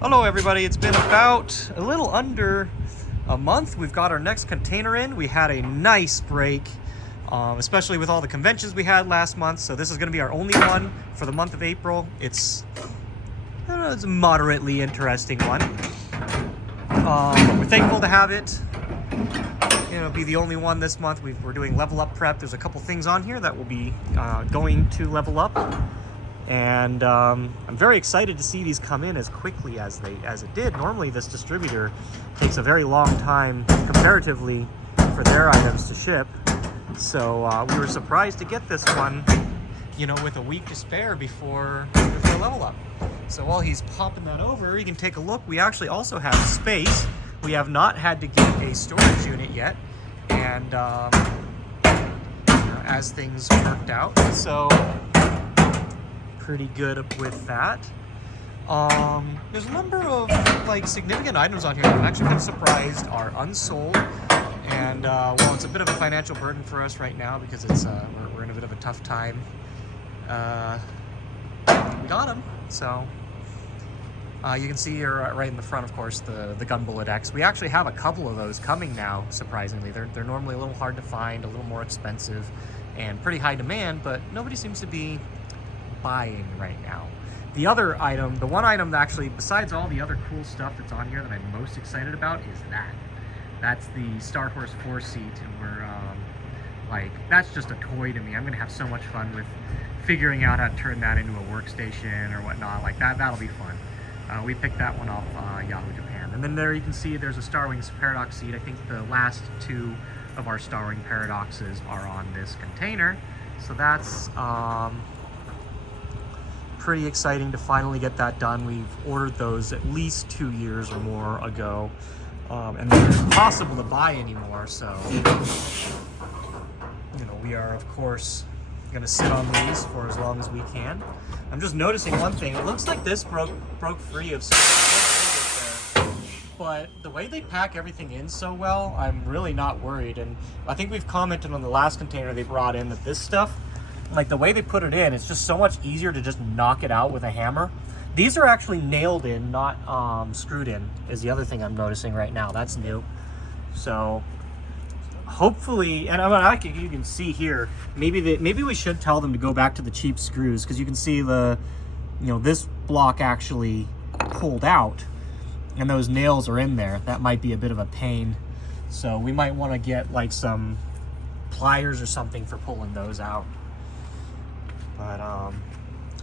Hello everybody, it's been about a little under a month. We've got our next container in. We had a nice break, especially with all the conventions we had last month. So this is going to be our only one for the month of April. It's a moderately interesting one. But we're thankful to have it. Be the only one this month. We're doing level up prep. There's a couple things on here that will be going to level up. And I'm very excited to see these come in as quickly as it did. Normally this distributor takes a very long time comparatively for their items to ship. So we were surprised to get this one, with a week to spare before level up. So while he's popping that over, you can take a look. We actually also have space. We have not had to get a storage unit yet. And as things worked out, so pretty good with that. There's a number of significant items on here that I'm actually kind of surprised are unsold, and well, it's a bit of a financial burden for us right now because it's we're in a bit of a tough time. We got them, so you can see here right in the front, of course, the gun bullet X. We actually have a couple of those coming now. Surprisingly, they're normally a little hard to find, a little more expensive, and pretty high demand, but nobody seems to be buying right now. The other item, the one item that actually, besides all the other cool stuff that's on here that I'm most excited about, is that's the Star Horse 4-seat, and we're that's just a toy to me. I'm gonna have so much fun with figuring out how to turn that into a workstation or whatnot. That'll be fun. We picked that one off Yahoo Japan. And then there you can see there's a Starwing Paradox seat. I think the last two of our Starwing Paradoxes are on this container, so that's pretty exciting to finally get that done. We've ordered those at least 2 years or more ago, and they're impossible to buy anymore. So, we are of course going to sit on these for as long as we can. I'm just noticing one thing. It looks like this broke free of some, but the way they pack everything in so well, I'm really not worried. And I think we've commented on the last container they brought in that this stuff, the way they put it in, it's just so much easier to just knock it out with a hammer. These are actually nailed in, not screwed in, is the other thing I'm noticing right now. That's new. So hopefully, and you can see here, maybe we should tell them to go back to the cheap screws, because you can see this block actually pulled out and those nails are in there. That might be a bit of a pain. So we might want to get some pliers or something for pulling those out. But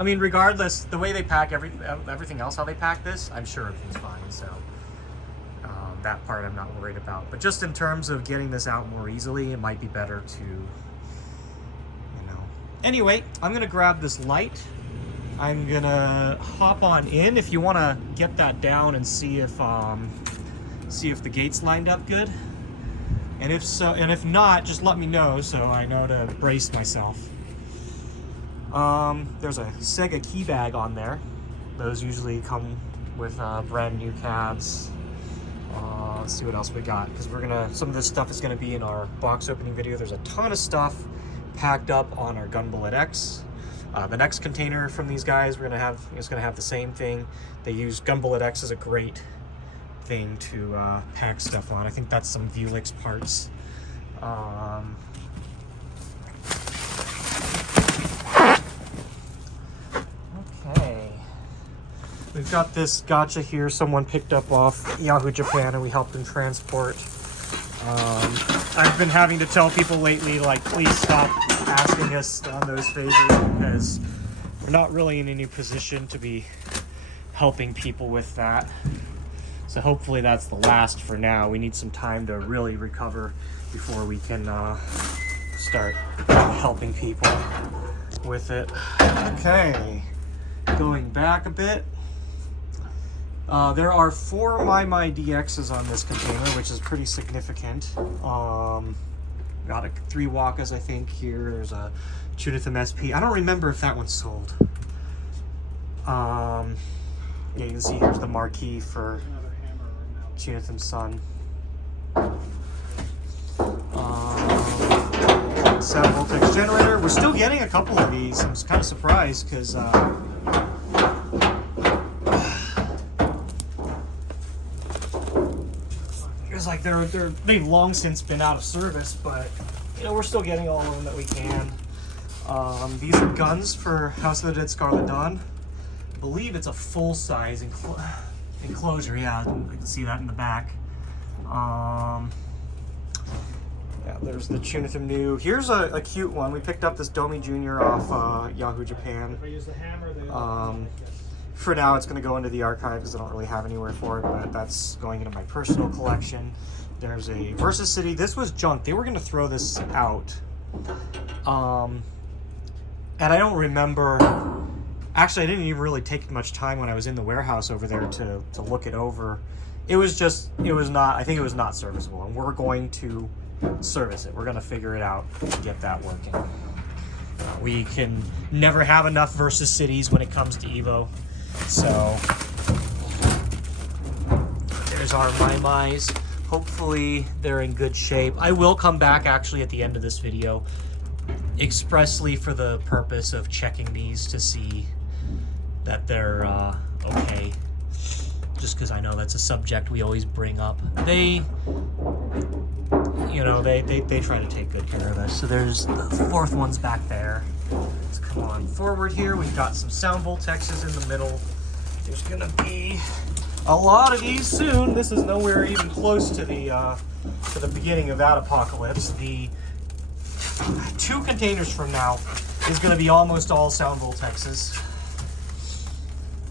regardless, the way they pack everything else, how they pack this, I'm sure everything's fine. So that part I'm not worried about. But just in terms of getting this out more easily, it might be better to, Anyway, I'm gonna grab this light. I'm gonna hop on in if you want to get that down and see if the gate's lined up good. And if so, and if not, just let me know so I know to brace myself. There's a Sega key bag on there. Those usually come with brand new cabs. Let's see what else we got, because some of this stuff is gonna be in our box opening video. There's a ton of stuff packed up on our Gun Bullet X. The next container from these guys, it's gonna have the same thing. They use Gun Bullet X as a great thing to pack stuff on. I think that's some Vuelix parts. Okay, we've got this gotcha here. Someone picked up off Yahoo Japan and we helped them transport. I've been having to tell people lately, please stop asking us on those favors, because we're not really in any position to be helping people with that. So hopefully that's the last for now. We need some time to really recover before we can start helping people with it. Okay, going back a bit. There are 4 My DXs on this container, which is pretty significant. Got 3 Wakas, I think, here. There's a Chunitham SP. I don't remember if that one's sold. Yeah, you can see here's the marquee for Chunitham's son. 7 voltage generator. We're still getting a couple of these. I'm kind of surprised because It's like they've long since been out of service, but you know, we're still getting all of them that we can. These are guns for House of the Dead Scarlet Dawn. I believe it's a full-size enclosure. Yeah, you can see that in the back. Yeah, there's the Chunitum New. Here's a cute one. We picked up this Domi Jr. off Yahoo Japan. For now, it's going to go into the archive because I don't really have anywhere for it, but that's going into my personal collection. There's a Versus City. This was junk. They were going to throw this out. And I don't remember... Actually, I didn't even really take much time when I was in the warehouse over there to look it over. It was not... I think it was not serviceable, and we're going to service it. We're going to figure it out and get that working. We can never have enough Versus Cities when it comes to Evo. So there's our My. Hopefully they're in good shape. I will come back actually at the end of this video expressly for the purpose of checking these to see that they're okay. Just because I know that's a subject we always bring up. They try to take good care of us. So there's the fourth one's back there. Let's come on forward here. We've got some sound Voltexes in the middle. There's gonna be a lot of these soon. This is nowhere even close to the beginning of that apocalypse. The 2 containers from now is gonna be almost all sound Voltexes.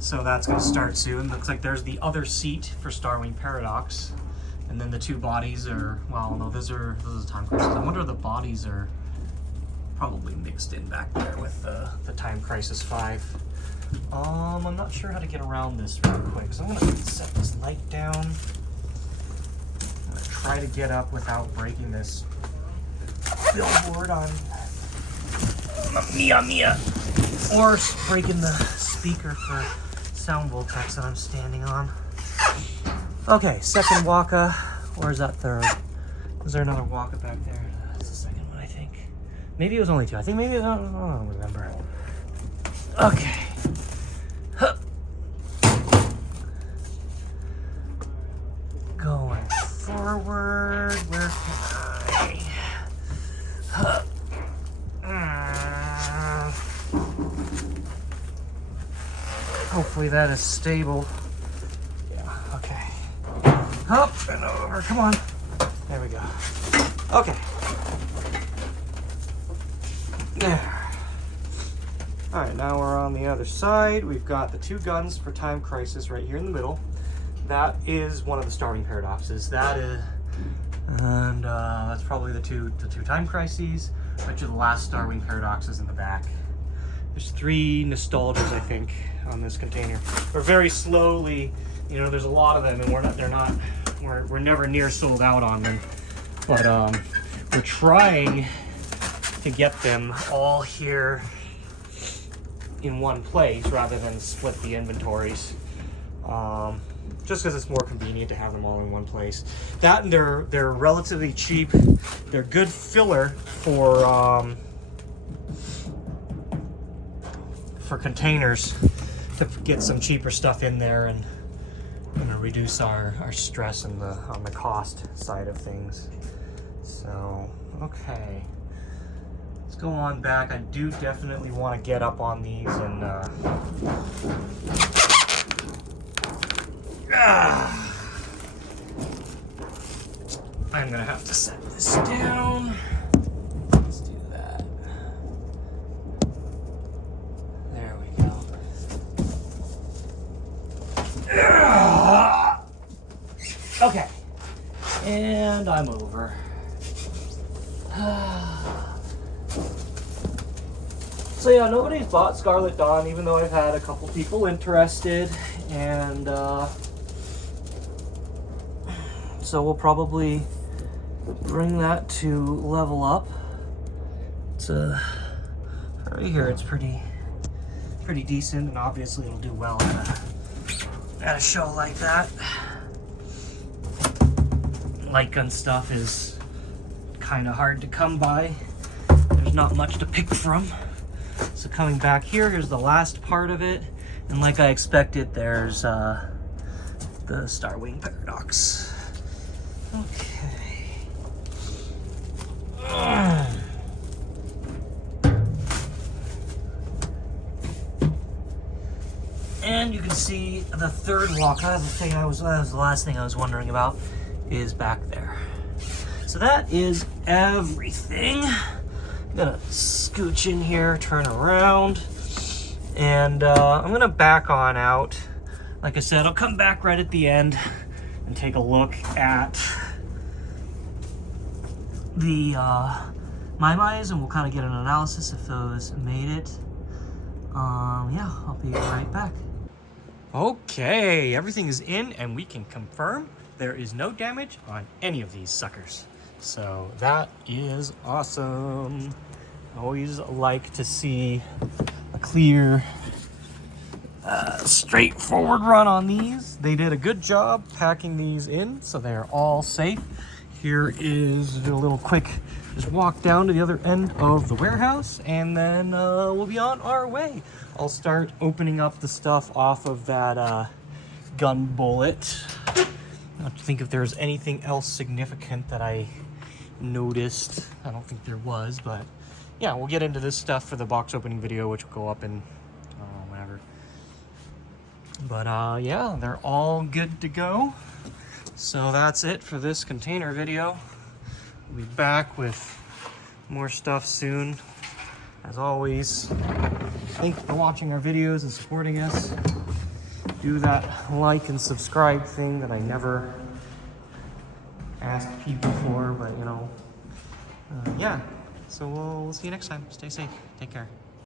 So that's gonna start soon. Looks like there's the other seat for Starwing Paradox. And then the 2 bodies are, well, no, those are Time Crisis. I wonder if the bodies are probably mixed in back there with the Time Crisis 5. I'm not sure how to get around this real quick, so I'm gonna set this light down. I'm gonna try to get up without breaking this billboard on Mia, or breaking the speaker for sound Voltex that I'm standing on. Okay, second Waka. Or is that third? Was there another Waka back there? That's the second one, I think. Maybe it was only 2. I think maybe, I don't remember. Okay. Huh. Going forward. Where can I? Huh. Hopefully that is stable. Yeah, okay. Up and over, come on. There we go. Okay. There. Alright, now we're on the other side. We've got the 2 guns for Time Crisis right here in the middle. That is one of the Starwing Paradoxes. That is, and that's probably the two Time Crises, which are the last Starwing Paradoxes in the back. There's 3 Nostalgias, I think, on this container. We're very slowly, you know, there's a lot of them, and we're never near sold out on them. But we're trying to get them all here in one place rather than split the inventories. Just because it's more convenient to have them all in one place. That and they're relatively cheap. They're good filler for containers to get some cheaper stuff in there and reduce our stress on the cost side of things. So okay, let's go on back. I do definitely want to get up on these and I'm gonna have to set this down. Let's do that. There we go. Okay, and I'm over. So yeah, nobody's bought Scarlet Dawn, even though I've had a couple people interested, and so we'll probably bring that to level up. It's right here, it's pretty decent, and obviously it'll do well at a show like that. Light gun stuff is kind of hard to come by. There's not much to pick from. So coming back here, here's the last part of it, and like I expected, there's the Starwing Paradox. Okay. And you can see the third locker. That was the last thing I was wondering about, is back there. So that is everything. I'm gonna scooch in here, turn around, and I'm gonna back on out. Like I said, I'll come back right at the end and take a look at the my and we'll kind of get an analysis if those made it. Yeah, I'll be right back. Okay, everything is in and we can confirm there is no damage on any of these suckers. So that is awesome. I always like to see a clear, straightforward run on these. They did a good job packing these in, so they are all safe. Here is a little quick, just walk down to the other end of the warehouse, and then we'll be on our way. I'll start opening up the stuff off of that gun bullet. I have to think if there's anything else significant that I noticed. I don't think there was, but yeah, we'll get into this stuff for the box opening video, which will go up in whatever. But yeah, they're all good to go. So that's it for this container video. We'll be back with more stuff soon. As always, thank you for watching our videos and supporting us. Do that like and subscribe thing that I never ask people for, but you know, yeah. So we'll see you next time. Stay safe. Take care.